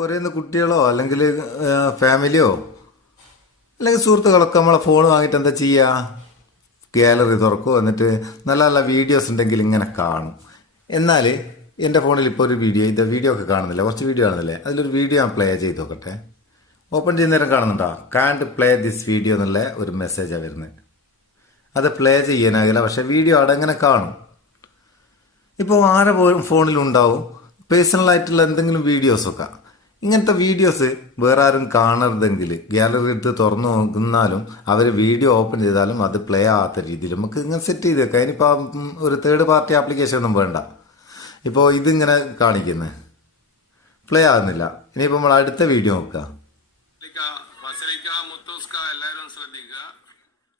പറയുന്ന കുട്ടികളോ അല്ലെങ്കിൽ ഫാമിലിയോ അല്ലെങ്കിൽ സുഹൃത്തുക്കളൊക്കെ നമ്മളെ ഫോൺ വാങ്ങിയിട്ട് എന്താ ചെയ്യുക, ഗാലറി തുറക്കുമോ, എന്നിട്ട് നല്ല നല്ല വീഡിയോസ് ഉണ്ടെങ്കിൽ ഇങ്ങനെ കാണും. എന്നാൽ എൻ്റെ ഫോണിൽ ഇപ്പോൾ ഒരു വീഡിയോ ഒക്കെ കാണുന്നില്ല, കുറച്ച് വീഡിയോ കാണുന്നില്ലേ, അതിലൊരു വീഡിയോ ഞാൻ പ്ലേ ചെയ്ത് നോക്കട്ടെ. ഓപ്പൺ ചെയ്യുന്ന നേരം കാണുന്നുണ്ടോ, കാൻഡ് പ്ലേ ദിസ് വീഡിയോ എന്നുള്ള ഒരു മെസ്സേജാണ് വരുന്നത്. അത് പ്ലേ ചെയ്യാനാകില്ല, പക്ഷെ വീഡിയോ അവിടെ അങ്ങനെ കാണും. ഇപ്പോൾ ആരെ ഫോണിലുണ്ടാവും പേഴ്സണലായിട്ടുള്ള എന്തെങ്കിലും വീഡിയോസൊക്കെ. ഇങ്ങനത്തെ വീഡിയോസ് വേറെ ആരും കാണരുതെങ്കിൽ ഗാലറി എടുത്ത് തുറന്നു നോക്കുന്നാലും അവർ വീഡിയോ ഓപ്പൺ ചെയ്താലും അത് പ്ലേ ആകാത്ത രീതിയിൽ നമുക്ക് ഇങ്ങനെ സെറ്റ് ചെയ്ത് വെക്കാം. ഇനിയിപ്പോൾ ഒരു തേർഡ് പാർട്ടി ആപ്ലിക്കേഷൻ ഒന്നും വേണ്ട. ഇപ്പോൾ ഇതിങ്ങനെ കാണിക്കുന്നത് പ്ലേ ആകുന്നില്ല. ഇനിയിപ്പോൾ നമ്മൾ അടുത്ത വീഡിയോ നോക്കുക.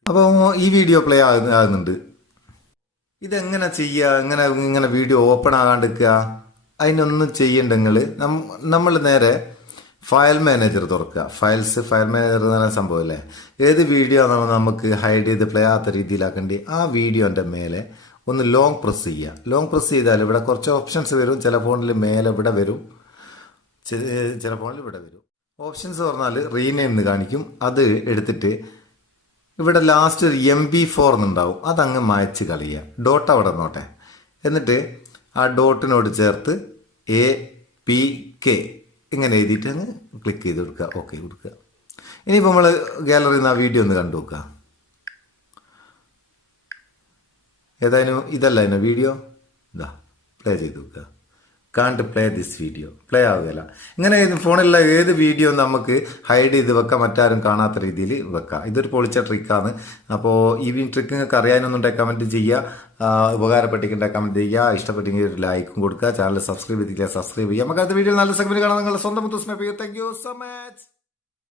അപ്പോൾ ഈ വീഡിയോ പ്ലേ ആകുന്നുണ്ട്. ഇതെങ്ങനെ ചെയ്യുക, ഇങ്ങനെ വീഡിയോ ഓപ്പൺ ആകാണ്ടിരിക്കുക? അതിനൊന്നും ചെയ്യണ്ടെങ്കിൽ നമ്മൾ നേരെ ഫയൽ മാനേജർ തുറക്കുക. ഫയൽ മാനേജർ എന്ന് പറയുന്ന സംഭവമല്ലേ, ഏത് വീഡിയോ നമുക്ക് ഹൈഡ് ചെയ്ത് പ്ലേ ആകാത്ത രീതിയിലാക്കേണ്ടി ആ വീഡിയോൻ്റെ മേലെ ഒന്ന് ലോങ് പ്രസ് ചെയ്യുക. ലോങ് പ്രസ് ചെയ്താൽ ഇവിടെ കുറച്ച് ഓപ്ഷൻസ് വരും. ചില ഫോണിൽ മേലെ ഇവിടെ വരും, ചില ഫോണിൽ ഇവിടെ വരും. ഓപ്ഷൻസ് പറഞ്ഞാൽ റീനെയിം എന്ന് കാണിക്കും. അത് എടുത്തിട്ട് ഇവിടെ ലാസ്റ്റ് ഒരു MP4 എന്നുണ്ടാവും, അതങ്ങ് മായ്ച്ച് കളയുക. ഡോട്ട് അവിടെ നോട്ടെ. എന്നിട്ട് ആ ഡോട്ടിനോട് ചേർത്ത് APK ഇങ്ങനെ എഴുതിയിട്ട് അങ്ങ് ക്ലിക്ക് ചെയ്ത് കൊടുക്കുക, ഓക്കെ കൊടുക്കുക. ഇനിയിപ്പോൾ നമ്മൾ ഗാലറിയിൽ നിന്ന് ആ വീഡിയോ ഒന്ന് കണ്ടു നോക്കുക. ഏതായാലും ഇതല്ല അതിൻ്റെ വീഡിയോ, ഇതാ പ്ലേ ചെയ്ത് നോക്കുക. കാണ്ട് പ്ലേ ദിസ് വീഡിയോ പ്ലേ ആവുകയില്ല. ഇങ്ങനെ ഫോണിലുള്ള ഏത് വീഡിയോ നമുക്ക് ഹൈഡ് ചെയ്ത് വെക്കാം, മറ്റാരും കാണാത്ത രീതിയിൽ വെക്കാം. ഇതൊരു പൊളിച്ച ട്രിക്കാണ്. അപ്പോൾ ഈ ട്രിക്ക് നിങ്ങൾക്ക് അറിയാനൊന്നുണ്ടെങ്കിൽ കമൻറ്റ് ചെയ്യുക, ഉപകാരപ്പെട്ടിട്ടുണ്ടെങ്കിൽ കമൻറ്റ് ചെയ്യുക, ഇഷ്ടപ്പെട്ടെങ്കിൽ ഒരു ലൈക്കും കൊടുക്കുക, ചാനൽ സബ്സ്ക്രൈബ് ചെയ്തില്ല സബ്സ്ക്രൈബ് ചെയ്യുക. നമുക്ക് അടുത്ത വീഡിയോ നല്ല സെഗ്മെന്റ് കാണാം. നിങ്ങളുടെ സ്വന്തം Muthoos Meppayyur. Thank you so much.